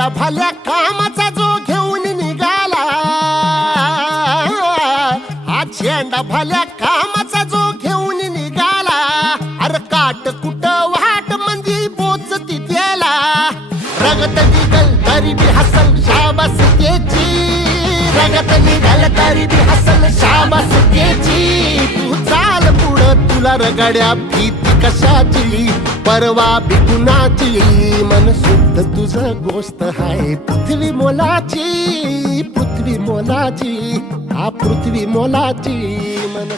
झेंडा भल्या कामाचा जो घेऊन निघाला, हा झेंडा भल्या कामाचा जो घेऊन निघाला, अरे काट कुट वाट म्हणजे पोचती त्याला, रगत निघल तरी बी हसल शाबास त्याची, रगत निघल तरी बी हसल शाबास त्याची. तू चाल पुढं तुला रगड्या भीती कशाची, परवा बी कुणाची, मन शुद्ध तुझं गोष्ट हाय पृथ्वी मोलाची, पृथ्वी मोलाची, हा पृथ्वी मोलाची मन.